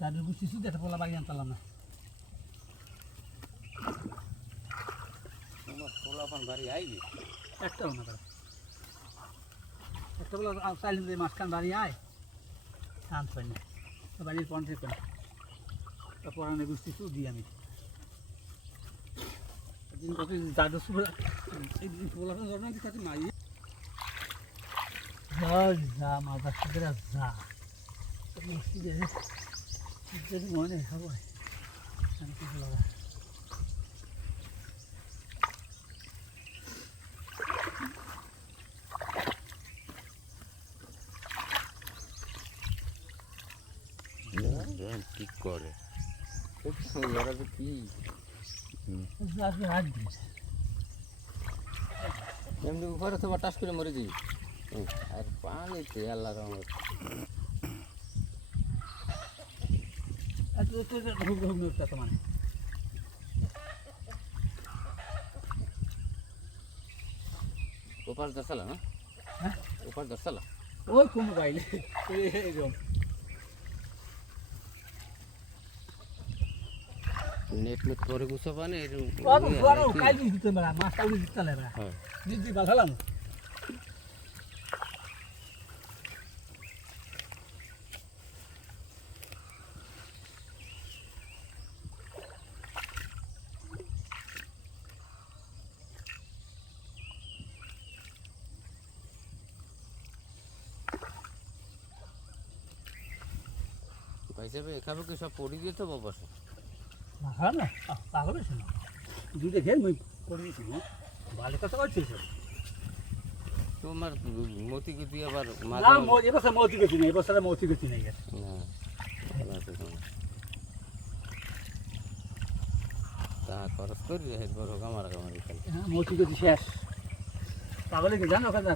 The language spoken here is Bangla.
দাদুর গুছি শুধু একটা পোলা বাড়ি আনতাম না তোমার পোলাপান বাড়ি আইবি একটাও না তারা একটা বলা চাইলে যে মাঝখান বাড়ি আয় শান্ত হয় না বাড়ির পঞ্চে করে পড়ানো গুছি শুধু দিই আমি দাদু পোলাটা জন্ম কাছে মাই যা মাথা সাথে যা মনে খাবো আমি কিছু লাগা কি করে কি হাত দিয়েছে এমনি উপরে তো টাস করে মরে দিই আর পানিতে আল্লাহ রহমত মানে ওপাশ দশালা না হ্যাঁ ওপাশ দশালা ওই কোনো বাইলে এরকম নেট মেট করে গুছো পানি কাজ দিতে পারা মাছটা উড়ে দিতে লাগা হ্যাঁ দিদি বাঁধালাম ভাই সাহেব এখানে কি সব পড়ি দিয়ে তো বাবা হ্যাঁ না পাগল হয়েছে না দুধে ঘের মুই করে দিয়েছি না ভালো কথা করছিস তোমার মতি গতি আবার না এবছর মতি গেছি না এবছর মতি গেছি নাই না ভালো আছে তোমার তা খরচ করি বড় কামার কামারি হ্যাঁ মতি গেছি শেষ পাগলে কি জানো কথা